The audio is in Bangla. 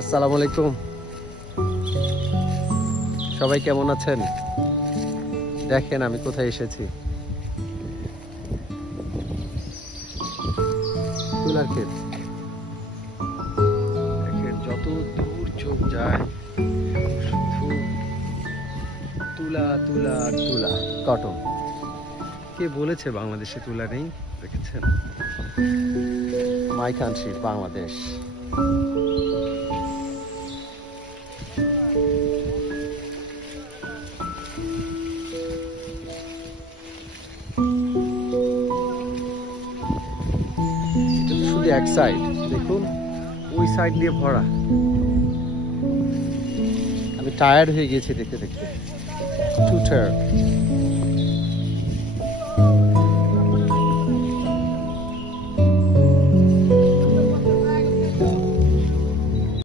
আসসালামু আলাইকুম, সবাই কেমন আছেন? দেখেন আমি কোথায় এসেছি। তুলার ক্ষেত। দেখেন যত দূর চোখ যায় শুধু তুলা তুলা আর তুলা, কটন। কে বলেছে বাংলাদেশে তুলা নেই? দেখেছেন, মাই কান্ট্রি বাংলাদেশ। শুধু এক সাইড, দেখুন ওই সাইড দিয়ে ভরা। আমি টায়ার্ড হয়ে গেছি দেখতে দেখতে, টু টায়ার্ড।